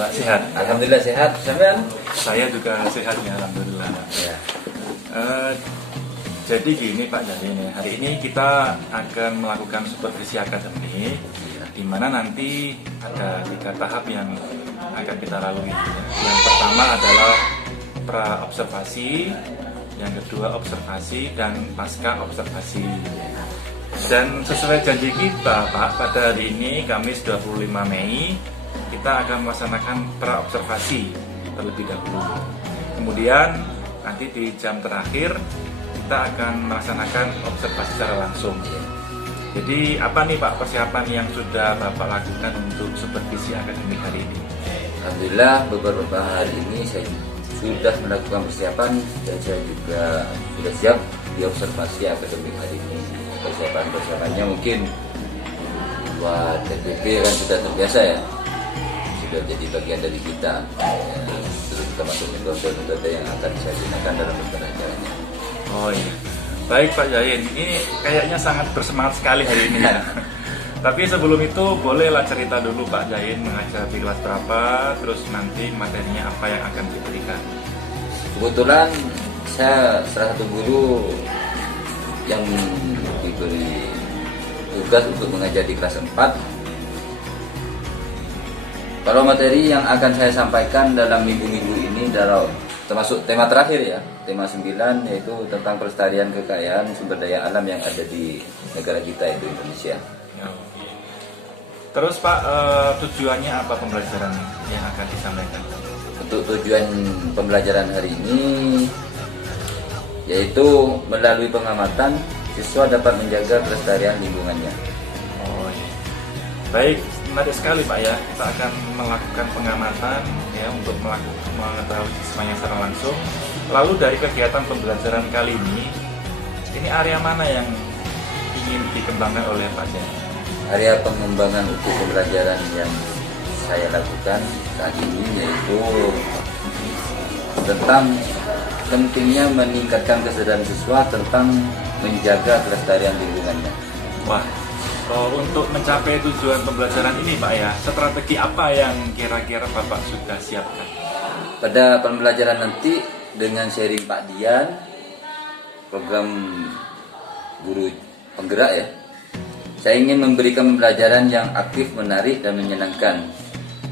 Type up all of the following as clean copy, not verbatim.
Pak? Sehat? Alhamdulillah sehat. Sampean? Saya juga sehat ya, alhamdulillah. Ya. Jadi gini Pak Jain ya, hari ini kita akan melakukan supervisi akademik, di mana nanti ada 3 tahap yang akan kita lalui. Yang pertama adalah pra-observasi, yang kedua observasi, dan pasca observasi. Dan sesuai janji kita Pak, pada hari ini Kamis 25 Mei kita akan melaksanakan pra-observasi terlebih dahulu. Kemudian nanti di jam terakhir kita akan melaksanakan observasi secara langsung. Jadi apa nih Pak persiapan yang sudah Bapak lakukan untuk supervisi akademik hari ini? Alhamdulillah beberapa hari ini saya sudah melakukan persiapan dan saya juga sudah siap di observasi akademik hari ini. Persiapannya mungkin buat TPP kan sudah terbiasa ya, sudah jadi bagian dari kita. Terus kita masuk metode-metode yang akan saya gunakan dalam pembelajarannya. Oh iya, baik Pak Jain, ini kayaknya sangat bersemangat sekali hari ini ya. Tapi sebelum itu bolehlah cerita dulu Pak Jain mengajar di kelas berapa, terus nanti materinya apa yang akan diberikan. Kebetulan saya salah satu guru yang diberi tugas untuk mengajar di kelas 4. Kalau materi yang akan saya sampaikan dalam minggu-minggu ini adalah termasuk tema terakhir ya, tema 9, yaitu tentang pelestarian kekayaan sumber daya alam yang ada di negara kita, yaitu Indonesia. Terus Pak, tujuannya apa pembelajaran yang akan disampaikan? Untuk tujuan pembelajaran hari ini yaitu melalui pengamatan siswa dapat menjaga kelestarian lingkungannya. Oh iya. Baik, menarik sekali Pak ya. Kita akan melakukan pengamatan ya untuk mengetahui siswanya secara langsung. Lalu dari kegiatan pembelajaran kali ini area mana yang ingin dikembangkan oleh Pak Jan? Area pengembangan untuk pembelajaran yang saya lakukan saat ini yaitu tentang pentingnya meningkatkan kesadaran siswa tentang menjaga kelestarian lingkungannya. Wah, untuk mencapai tujuan pembelajaran ini Pak ya, strategi apa yang kira-kira Bapak sudah siapkan? Pada pembelajaran nanti dengan sharing Pak Dian, program guru penggerak ya, saya ingin memberikan pembelajaran yang aktif, menarik, dan menyenangkan.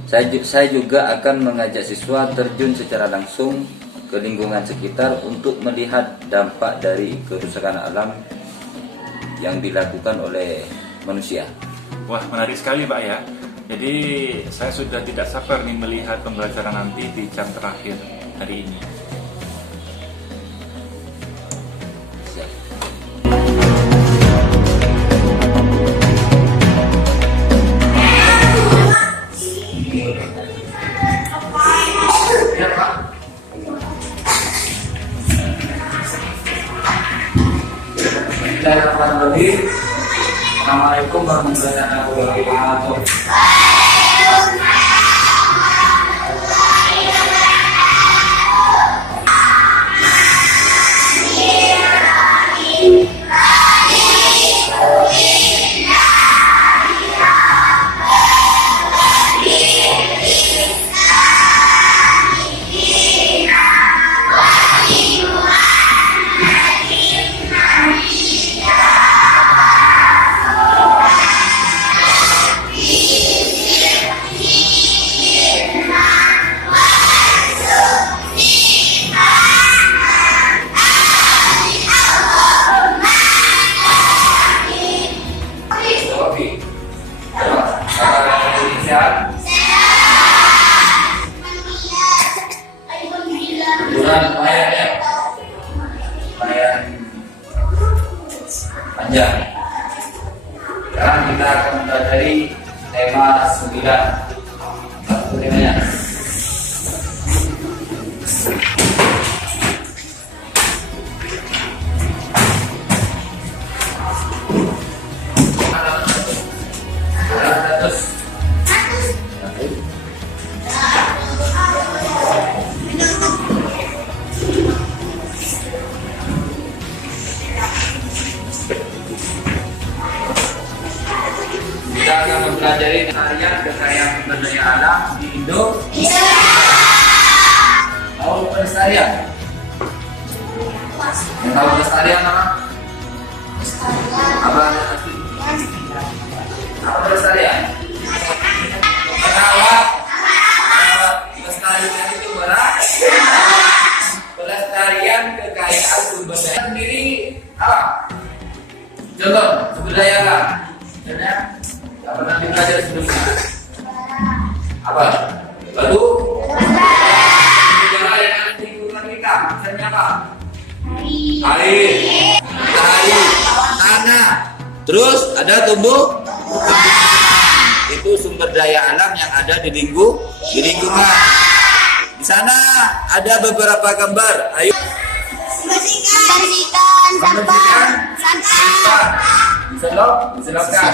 Saya juga akan mengajak siswa terjun secara langsung ke lingkungan sekitar untuk melihat dampak dari kerusakan alam yang dilakukan oleh manusia. Wah, menarik sekali Pak ya. Jadi saya sudah tidak sabar nih melihat pembelajaran nanti di jam terakhir hari ini. Siap. Assalamualaikum warahmatullahi wabarakatuh. Lumayan panjang. Sekarang kita akan mempelajari tema 9. Satu temanya. Kita akan mempelajari tarian kekayaan sumber daya alam di Indonesia. Tahu pelestarian? Yang tahu pelestarian apa? Apa? Apa pelestarian? Merawat. Pelestarian itu pelestarian kekayaan sumber daya sendiri apa? Contoh, sumber daya apa? Misalnya, yang pernah dipelajari sebelumnya. Apa? Lalu negara yang ada di lingkungan kita, misalnya apa? Air, tanah, terus ada tumbuh. Itu sumber daya alam yang ada di lingkungan. Di sana ada beberapa gambar. Ayo. Membersihkan sampah. Diselopkan.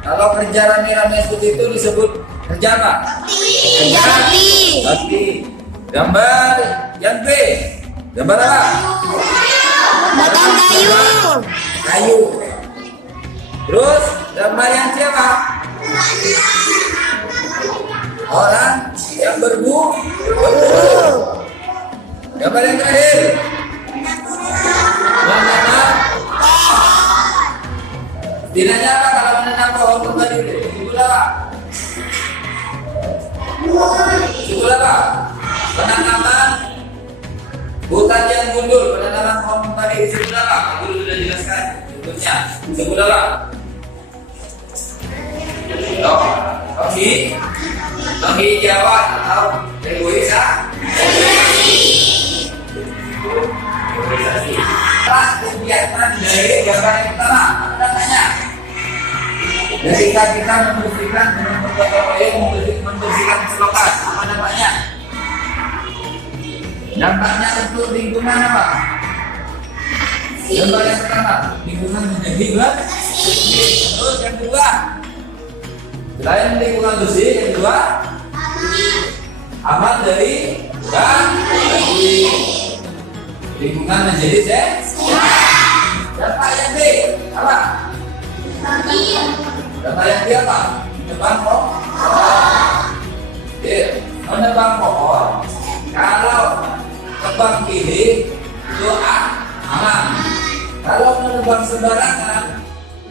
Kalau kerja rame-rame seperti itu disebut kerja apa? Bakti. Gambar yang B. Gambar apa? Batang kayu. Kayu. Terus gambar yang siapa? Orang yang berburu. Gambar yang terakhir. Menanam. Setidaknya apa kalau menanam pohon kembali? Disebut apa? Disebut apa? Penanaman hutan yang mundur, penanaman pohon kembali disebut apa? Aku sudah jelaskan sebutnya. Disebut apa? Bagi jawab atau organisasi. Kegiatan dari gambar yang pertama, apa namanya? Ketika kita membersihkan selokan, apa namanya? Dampaknya untuk lingkungan apa? Gambar yang pertama, lingkungan menjadi bersih. Terus yang kedua, selain lingkungan bersih, yang kedua aman dari lingkungan menjadi sehat. Dampak yang B apa? Dampak yang B apa? Menebang pohon. Menebang pohon. Kalau tebang kiri itu aman. Kalau menebang sembarangan,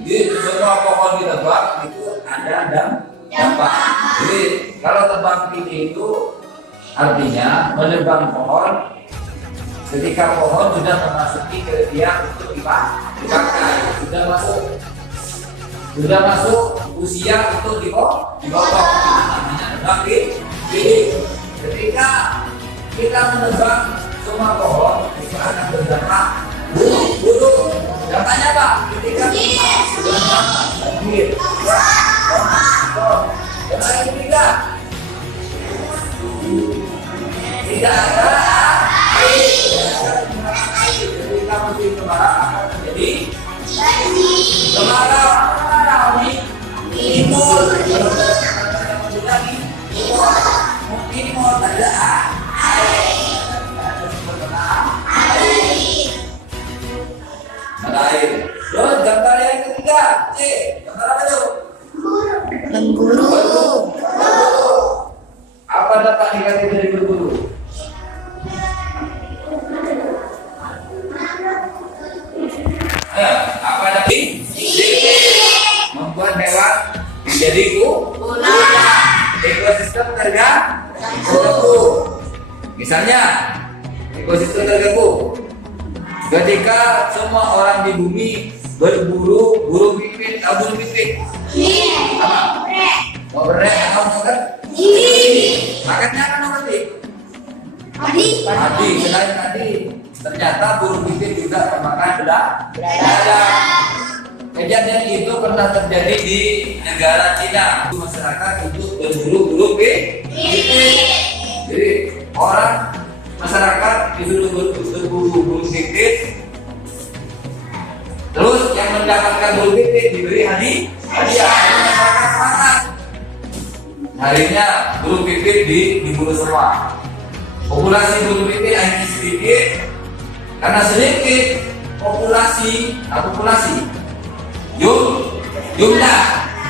jadi semua pohon ditebang itu ada dampak. Jadi kalau tebang kiri itu artinya menebang pohon ketika pohon sudah memasuki kriteria untuk dipakai, sudah masuk usia untuk dipotong, namanya tebang kiri. Ketika kita menebang semua pohon itu akan berdampak buruk. Dampaknya apa? Ketika kita sudah banjir. Yang ketiga, tidak ada air. Ketika musim kemarau akan terjadi kemarau timbul mungkin mau ada air. Terus gambar yang ketiga, C. Gambar apa itu? Berburu. Apa dampak negatif dari berburu? Apa dampak? Membuat hewan menjadi ekosistem terganggu. Misalnya, ekosistem terganggu. Ketika semua orang di bumi berburu burung pipit, burung pipit. Apa? Mau berek, mau makan? Makannya apa nanti? Mati. Selain tadi, ternyata burung pipit juga memakan belalang. Kejadian itu pernah terjadi di negara Cina. Masyarakat untuk berburu burung pipit. Jadi orang masyarakat disuruh berburu burung pipit. Terus yang mendapatkan burung pipit diberi hadiah. Masyarakat semangat. Harinya burung pipit diburu semua. Populasi burung pipit akhirnya sedikit. Karena sedikit populasi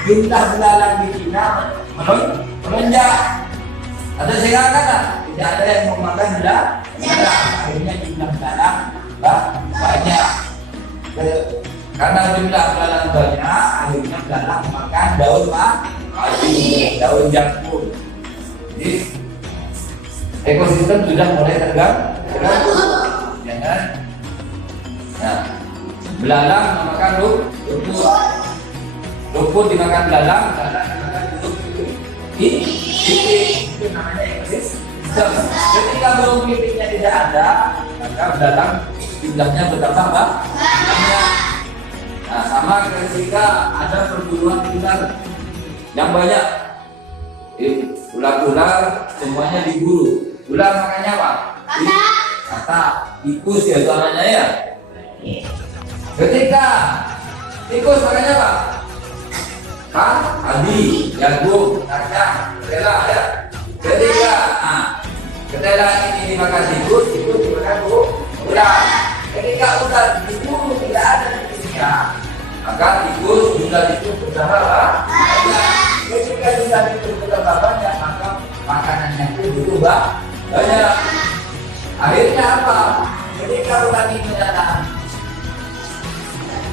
jumlah belalang di Cina melonjak. Ada sehingga kan tidak ada yang mau makan belalang. Akhirnya jumlah belalang banyak. Karena jumlah belalang banyak, akhirnya belalang makan daun padi, daun jagung. Jadi ekosistem sudah mulai terganggu, ya kan? Nah, belalang memakan rumput dimakan belalang dimakan rumput. Itu namanya ekosistem. Ketika burung pipitnya tidak ada, maka belalang jumlahnya bertambah banyak. Nah, sama ketika ada perburuan ular yang banyak, ular-ular semuanya diburu. Ular makannya apa? Kata, tikus ya suaranya ya. Ketika tikus makannya apa? Padi, jagung, kacang, ketela ya. Ketika ketela ini dimakan tikus dimakan ular. Ketika ular diburu tidak ada tikusnya, maka tikus jumlah tikus bertambah. Ketika jumlah tikus bertambah banyak, maka makanannya itu butuh banyak. Akhirnya apa? Ketika petani menanam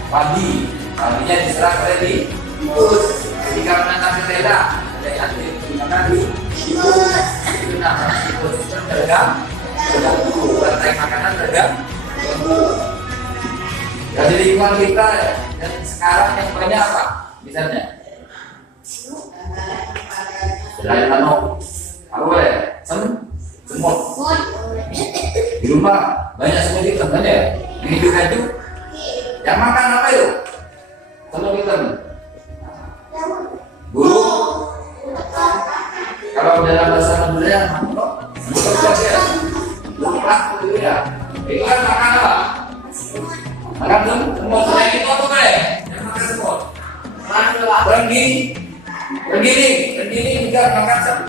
padi, padinya diserang oleh tikus. Ketika menanam ketela, ada yang dimakan tikus. Itu namanya tikus terganggu. Rantai makanan terganggu. Jadi lingkungan kita dan sekarang yang banyak apa? Misalnya selain tanam, apa boleh? Semut. Di rumah banyak semut hitam kan ya? Yang hidup itu, yang makan apa itu? Semut hitam. Burung. Kalau dalam bahasa Madura, semut ya. Burung ya. Itu kan makan apa? Makan semut. Selain itu apa boleh? Yang makan semut. Terenggiling juga makan semut.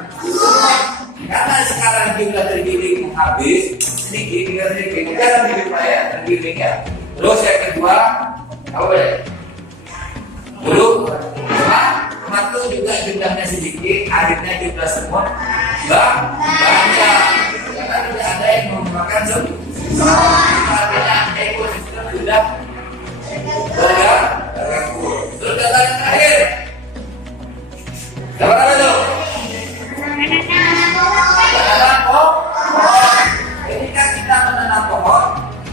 Karena sekarang jumlah terenggiling habis, sedikit, jangan hidup ya terenggiling ya. Terus yang kedua, apa boleh? Semut itu juga jumlahnya sedikit, akhirnya jumlah semut banyak. Karena tidak ada yang mau makan semut. Artinya ekosistem sudah terganggu. Terus kata yang terakhir, apa itu? Menanam pohon. Ketika kita menanam pohon,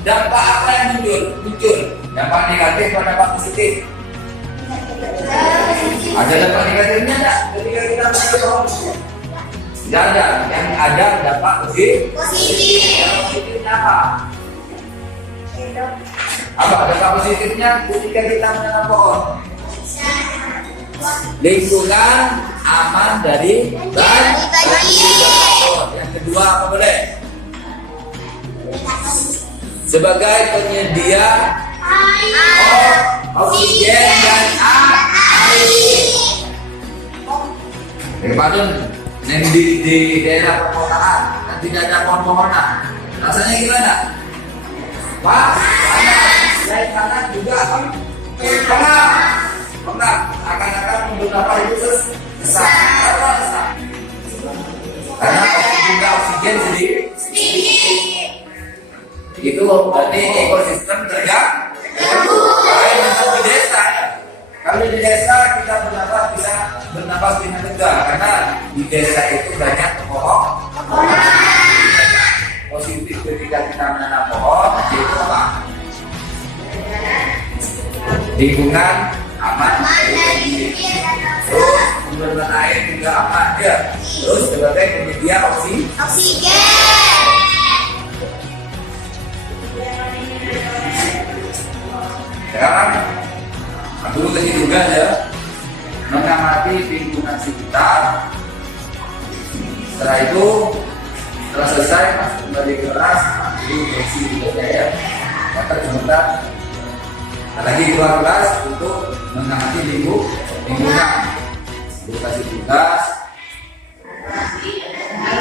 dampak apa yang muncul? Dampak negatif atau dampak positif? Ada dampak negatifnya enggak? Ketika kita menanam pohon, tidak ada. Yang ada dampak positif. Yang positifnya apa? Apa dampak positifnya ketika kita menanam pohon? Lingkungan aman dari banjir. Yang kedua apa boleh? Sebagai penyedia oksigen dan air. Daripada di daerah perkotaan dan tidak ada pohon-pohonan, rasanya gimana? Wah, selain panas juga pengap akan beberapa itu sesak. Karena jumlah oksigen sedikit. Itu berarti ekosistem terganggu. Kalau di desa, kalau di desa kita bisa bernapas dengan lega karena di desa itu banyak pohon. Positif ketika kita menanam pohon, itu apa? Lingkungan aman. Terus sumber air juga aman ya. Terus sebagai penyedia oksigen. Sekarang dulu tadi juga ya mengamati lingkungan sekitar. Setelah itu setelah selesai masuk kembali ke kelas, dulu bersih ya. Maka sebentar lagi keluar kelas untuk mengamati lingkungan. Dulu kasih tugas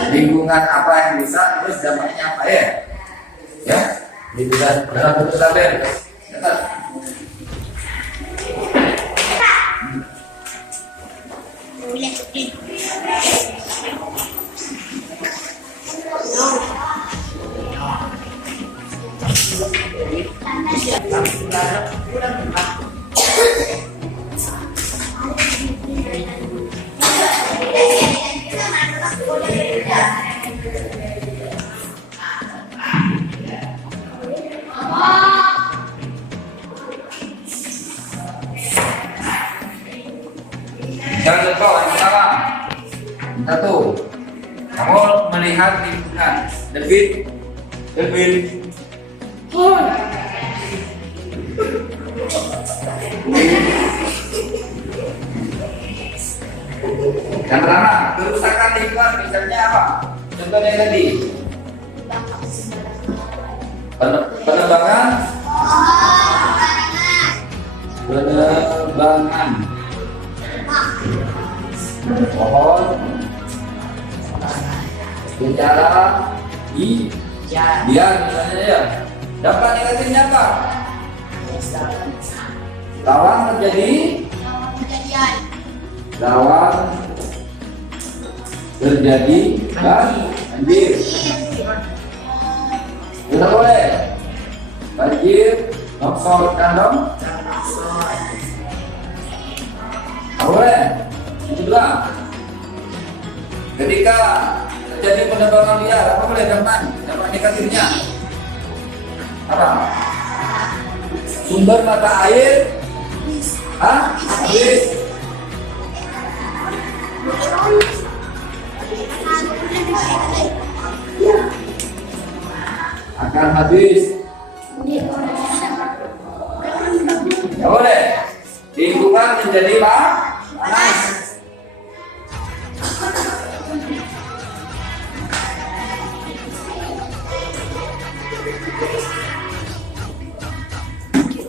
lingkungan apa yang rusak, terus dampaknya apa ya? Ya, ditulis dalam bentuk tabel. Jangan lupa yang pertama. Satu. Kamu melihat lingkungan. David. Yang pertama, kerusakan lingkungan misalnya apa? Contohnya tadi. Penebangan pohon, bencana dia misalnya ya. Dampak negatifnya apa? Rawan terjadi banjir. Tidak boleh banjir, longsor kandang. Tidak boleh. Yang kedua, ketika terjadi penebangan liar, apa boleh dampak negatifnya? Apa? Sumber mata air habis. Akan habis. Ya boleh. Lingkungan menjadi panas.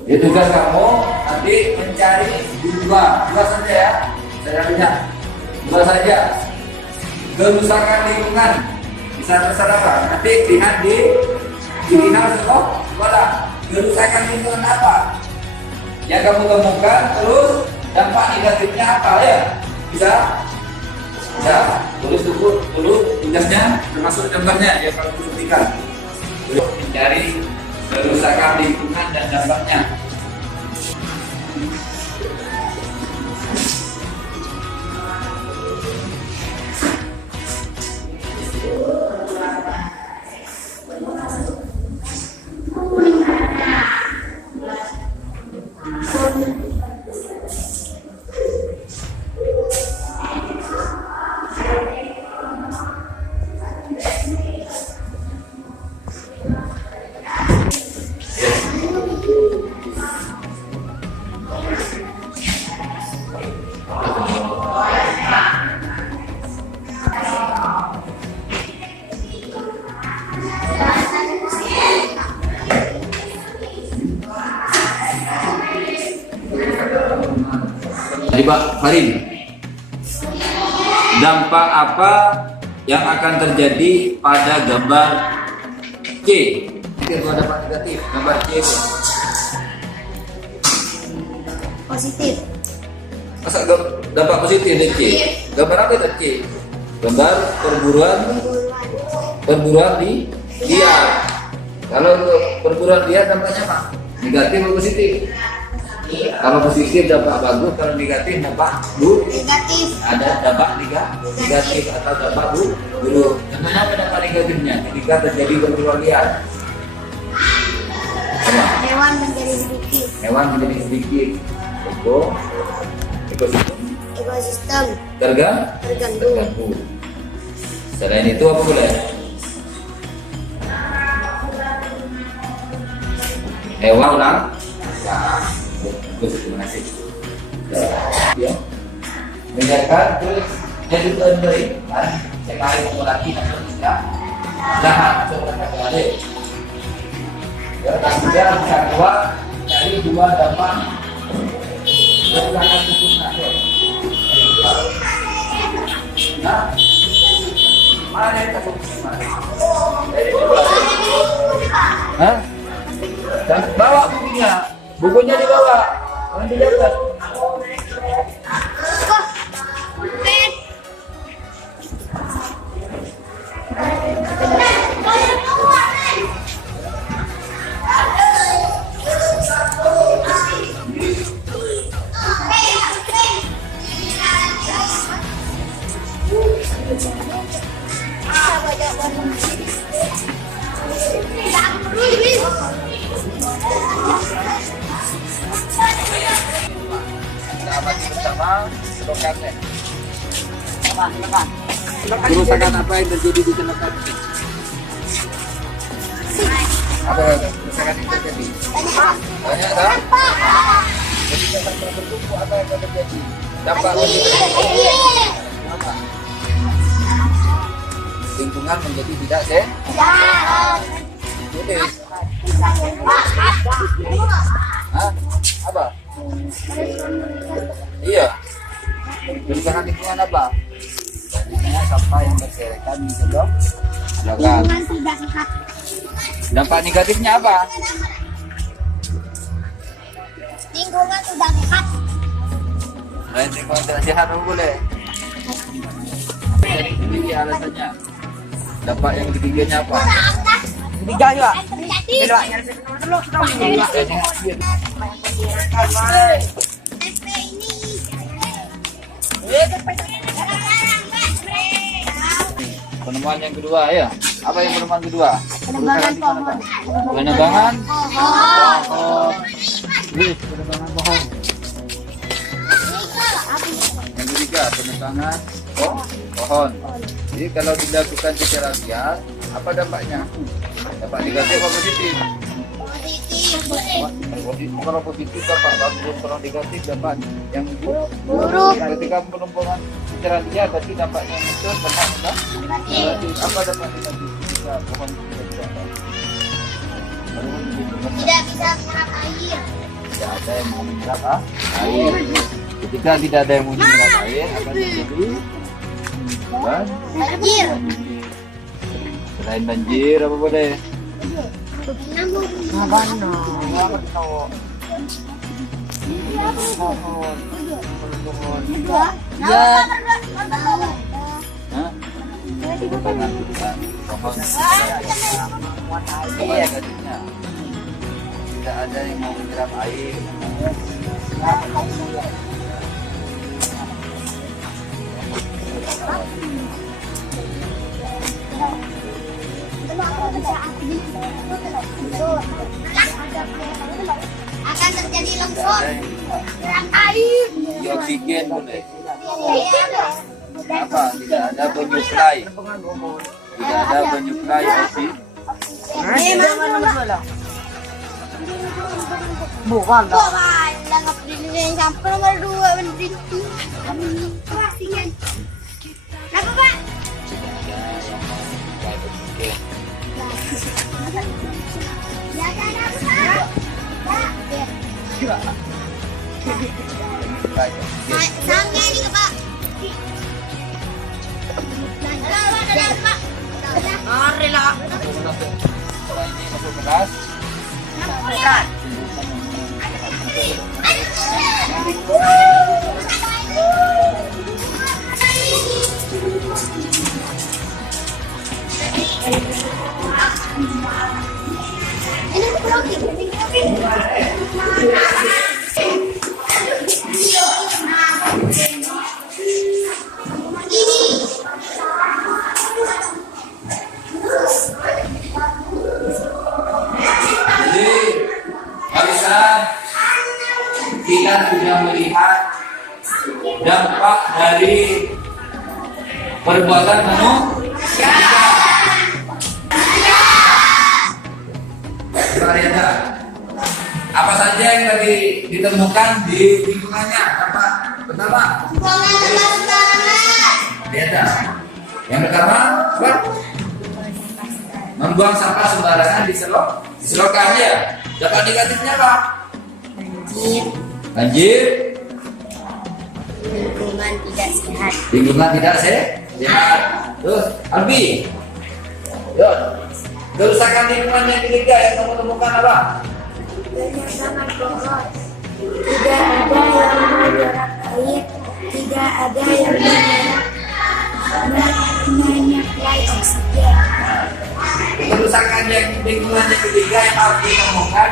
Ya tugas kamu nanti mencari dua saja ya. Saya lihat dua saja. Kerusakan lingkungan bisa terserah apa? Nanti lihat di final sekolah. Kerusakan lingkungan apa yang kamu temukan, terus dampak negatifnya apa ya? Bisa tulis dulu tugasnya, termasuk contohnya yang kamu buktikan. Mencari kerusakan lingkungan dan dampaknya. Jadi Pak Farid, dampak apa yang akan terjadi pada gambar C? Itu dampak negatif, gambar C itu. Positif. Masa dampak positif dari C? Gambar apa itu C? Gambar perburuan liar. Kalau perburuan liar dampaknya apa? Negatif atau positif? Kalau positif dampak bagus, kalau negatif dampak buruk. Negatif. Ada dampak negatif atau dampak buruk. Contohnya apa dampak negatifnya? Ketika terjadi perburuan liar. Apa? Hewan menjadi sedikit. Hewan menjadi sedikit. Ekosistem terganggu. Selain itu apa boleh? Hewan ulang. Terima kasih. Ya. Menjaga terus jadi beri kan sekali lagi atau tidak. Nah, coba kembali. Ya, kemudian bisa keluar dari dua dampak kerusakan lingkungan. Nah, mana yang takut mana? Hah? Dan bawa bukunya dibawa. Jangan dijaga. Bersama selokannya. Kerusakan apa yang terjadi di selokan ini? Apa kerusakan yang terjadi? Banyak tak? Ketika sampah bertumpuk apa yang akan terjadi? Dampak apa? Lingkungan menjadi tidak sehat. Tulis. Hah? Apa? Iya. Kerusakan lingkungan apa? Banyaknya sampah yang berserakan di sebelah belakang. Tidak sehat. Dampak negatifnya apa? Lingkungan tidak sehat. Lain lingkungan tidak sehat apa boleh? Ini alasannya. Dampak yang ketiganya apa? Ketiga juga. Penemuan yang kedua ya. Apa yang penemuan kedua? Penebangan pohon. Penebangan Pohon. Wih, penebangan pohon. Yang ketiga, penebangan pohon. Jadi kalau dilakukan secara bias, apa dampaknya? Dampak negatif atau positif? Kalau positif dampak bagus, kalau negatif dampak yang buruk. Ketika penumpukan secara liar, berarti dampaknya itu dampak negatif. Apa dampak negatif ketika pohon tidak dijaga? Tidak bisa menyerap air. Tidak ada yang mau menyerap air. Ketika tidak ada yang mau menyerap air, akan terjadi Banjir. selain banjir apa boleh? Hah? Penebangan pohon. Iya katanya. Tidak ada yang mau menyerap air. Akan terjadi longsor. Kurang air. Di oksigen boleh. Apa? Tidak ada penyuplai. Tidak ada penyuplai oksigen. Bukan langgap diri sampai nomor 2 berhenti. Apa Pak? Ya kan Sangnya ini Pak. Pak. Mari lah. Setelah ini masuk kelas. Ini berarti. Jadi, barisan kita sudah melihat dampak dari perbuatan manusia. Mariana, apa saja yang tadi ditemukan di lingkungannya? Apa? Pertama, lihat. Yang pertama, apa? Membuang sampah sembarangan di selokannya. Dampak negatifnya apa? Banjir. Lingkungan tidak sehat. Lingkungan tidak sehat. Terus, Albi. Yuk. Kerusakan lingkungan yang ketiga yang kamu temukan apa? Penebangan pohon. Tidak ada yang menyerap air. Tidak ada yang menyuplai oksigen. Kerusakan yang lingkungan yang ketiga yang harus ditemukan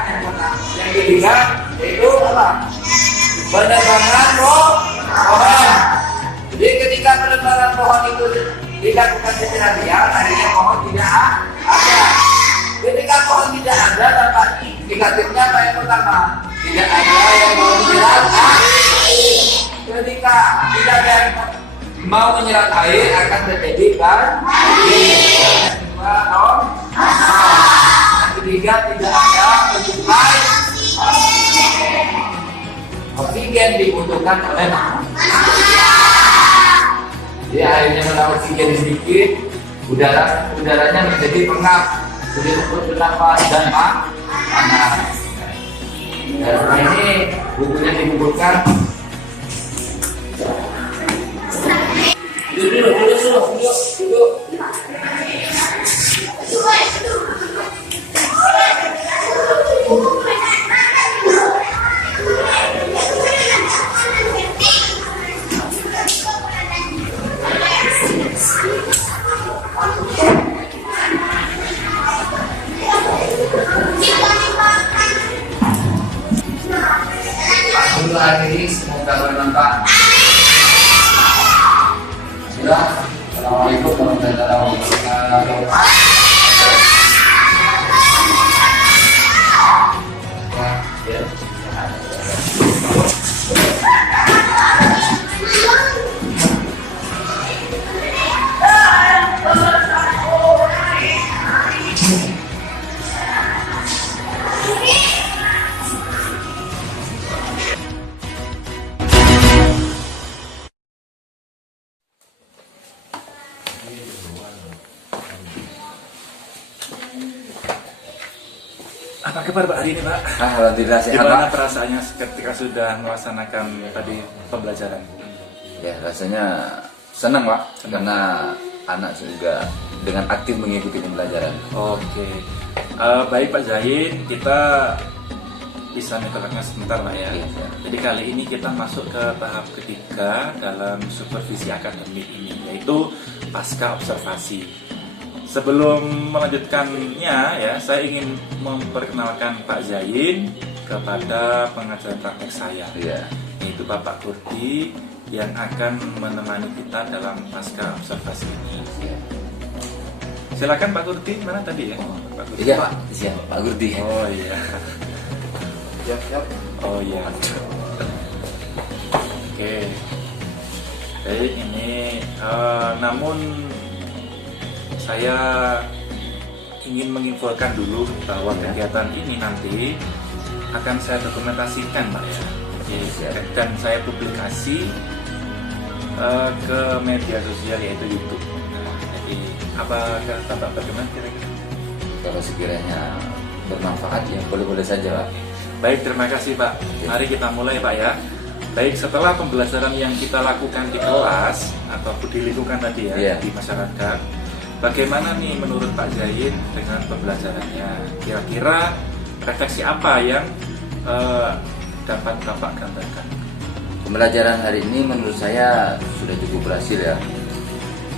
yang ketiga itu apa? Penebangan pohon. Jadi ketika penebangan pohon itu dilakukan secara liar, akhirnya pohon tidak ada. Ketika pohon tidak ada, dampak negatifnya apa yang pertama? Tidak ada yang mau menyerap air. ketika tidak ada yang mau menyerap air akan terjadi yang kedua yang ketiga tidak ada penyuplai oksigen dibutuhkan oleh manusia. Jadi airnya mendapat oksigen sedikit, udaranya menjadi pengap, sulit untuk bernafas dan panas. Dan setelah ini bukunya dikumpulkan. Duduk. Dulu hari ini semoga bermanfaat. Assalamualaikum warahmatullahi wabarakatuh. Apa kabar Pak hari ini Pak? Alhamdulillah sehat Gimana Pak. perasaannya ketika sudah melaksanakan tadi pembelajaran? Ya rasanya senang Pak, karena anak juga dengan aktif mengikuti pembelajaran. Oke, baik Pak Zain, kita bisa menetapkan sebentar Pak ya. Iya. Jadi kali ini kita masuk ke tahap ketiga dalam supervisi akademik ini, yaitu pasca observasi. Sebelum melanjutkannya ya, saya ingin memperkenalkan Pak Zain kepada pengajar praktek saya, Iya. yaitu Bapak Kurdi yang akan menemani kita dalam pasca observasi ini. Iya. Silakan Pak Kurdi, mana tadi ya? Pak Kurdi. Iya Pak, siap Pak Gurdi. Oh iya. Siap. Oh iya. Oke. Jadi ini namun saya ingin menginfokan dulu bahwa Ya. kegiatan ini nanti akan saya dokumentasikan Pak ya. Jadi, Siap. dan saya publikasi ke media sosial yaitu YouTube. Nah, jadi apakah Bapak bagaimana kira-kira? Kalau sekiranya bermanfaat ya boleh-boleh saja Pak. Baik, terima kasih Pak. Mari kita mulai Pak ya. Baik, setelah pembelajaran yang kita lakukan di kelas atau di lingkungan tadi ya, Iya. di masyarakat, bagaimana nih menurut Pak Zain dengan pembelajarannya? Kira-kira refleksi apa yang dapat Bapak gambarkan? Pembelajaran hari ini menurut saya sudah cukup berhasil ya.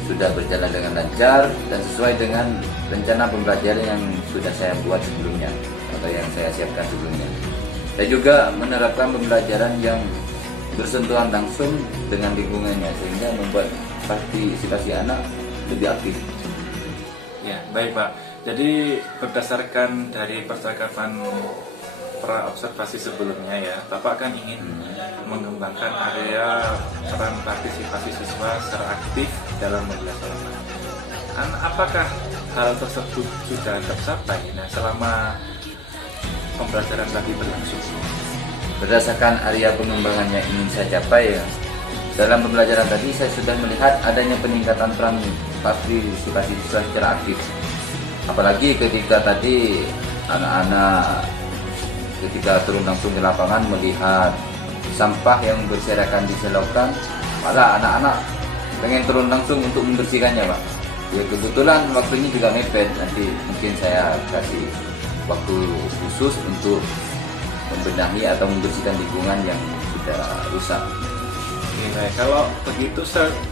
Sudah berjalan dengan lancar dan sesuai dengan rencana pembelajaran yang sudah saya buat sebelumnya atau yang saya siapkan sebelumnya. Saya juga menerapkan pembelajaran yang bersentuhan langsung dengan lingkungannya sehingga membuat partisipasi anak lebih aktif. Ya, baik Pak. Jadi berdasarkan dari percakapan pra-observasi sebelumnya ya, Bapak kan ingin mengembangkan area peran partisipasi siswa secara aktif dalam pembelajaran. Apakah hal tersebut sudah tercapai selama pembelajaran tadi berlangsung? Berdasarkan area pengembangan yang ingin saya capai ya, dalam pembelajaran tadi saya sudah melihat adanya peningkatan peran partisipasi siswa secara aktif. Apalagi ketika tadi anak-anak ketika turun langsung ke lapangan melihat sampah yang berserakan di selokan, malah anak-anak pengen turun langsung untuk membersihkannya Pak. Ya kebetulan waktunya juga mepet, nanti mungkin saya kasih waktu khusus untuk membenahi atau membersihkan lingkungan yang sudah rusak. Oke, baik. Kalau begitu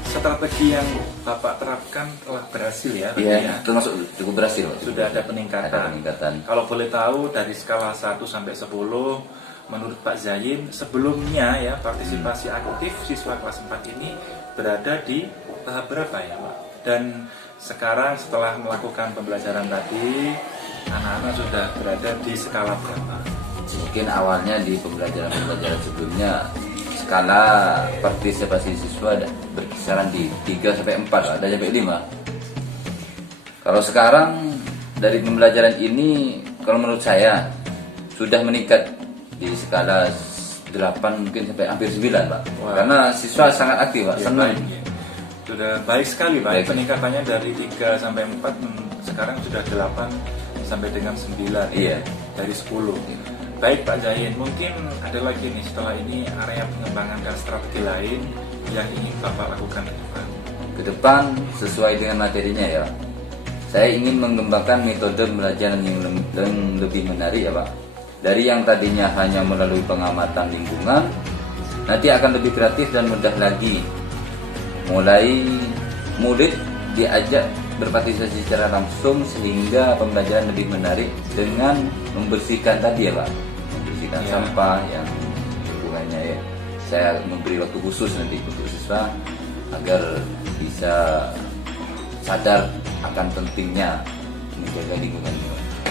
strategi yang Bapak terapkan telah berhasil ya? Iya, ya? termasuk cukup berhasil Pak. Sudah ada peningkatan. Ada peningkatan. Kalau boleh tahu dari skala 1 sampai 10, menurut Pak Zain sebelumnya ya partisipasi aktif siswa kelas 4 ini berada di tahap berapa ya Pak? Dan sekarang setelah melakukan pembelajaran tadi, anak-anak sudah berada di skala berapa? Mungkin awalnya di pembelajaran sebelumnya skala partisipasi siswa berkisaran di 3 sampai 4, ada sampai 5. Kalau sekarang dari pembelajaran ini, kalau menurut saya sudah meningkat di skala 8 mungkin sampai hampir 9, Pak. Wah. Karena siswa sangat aktif, Pak. Ya, Senang. baik, ya. Sudah baik sekali Pak, Baik. peningkatannya dari 3 sampai 4 sekarang sudah 8 sampai dengan 9 Iya. dari 10. Baik Pak Jain, mungkin ada lagi nih setelah ini area pengembangan dan strategi lain yang ingin Bapak lakukan ke depan. Ke depan sesuai dengan materinya ya, saya ingin mengembangkan metode pembelajaran yang lebih menarik ya Pak. Dari yang tadinya hanya melalui pengamatan lingkungan, nanti akan lebih kreatif dan mudah lagi. Mulai murid diajak berpartisipasi secara langsung sehingga pembelajaran lebih menarik dengan membersihkan tadi ya Pak, membersihkan Ya. sampah yang lingkungannya ya. Saya memberi waktu khusus nanti untuk siswa agar bisa sadar akan pentingnya menjaga lingkungan.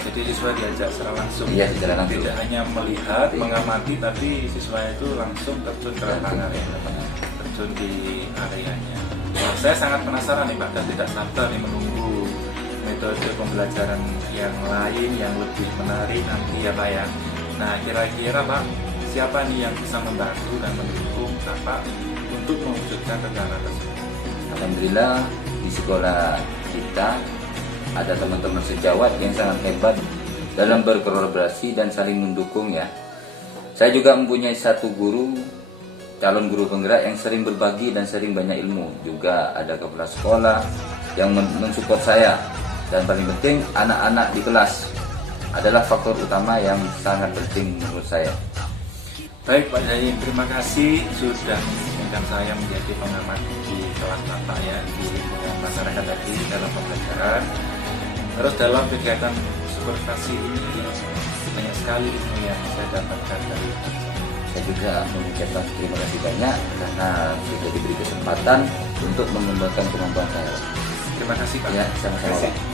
Jadi siswa diajak secara langsung. Iya, secara langsung. Tidak hanya melihat, Iya. mengamati, tapi siswa itu langsung terjun ke lapangan ya, terjun di areanya. Nah, saya sangat penasaran nih Pak, dan tidak sabar nih menunggu metode pembelajaran yang lain yang lebih menarik nanti ya Pak ya. Nah, kira-kira Pak, siapa nih yang bisa membantu dan mendukung Bapak untuk mewujudkan rencana tersebut? Alhamdulillah di sekolah kita ada teman-teman sejawat yang sangat hebat dalam berkolaborasi dan saling mendukung ya. Saya juga mempunyai satu guru, calon guru penggerak yang sering berbagi dan sering banyak ilmu. Juga ada kepala sekolah yang mensupport saya. Dan paling penting anak-anak di kelas adalah faktor utama yang sangat penting menurut saya. Baik Pak Jain, terima kasih sudah mengizinkan saya menjadi pengamat di kelas Bapak ya, di lingkungan masyarakat tadi dalam pembelajaran. Terus dalam kegiatan supervisi ini banyak sekali ilmu yang saya dapatkan dari Bapak. Saya juga mengucapkan terima kasih banyak karena sudah diberi kesempatan untuk mengembangkan kemampuan saya. Terima kasih Pak. Ya, sama-sama. Terima kasih.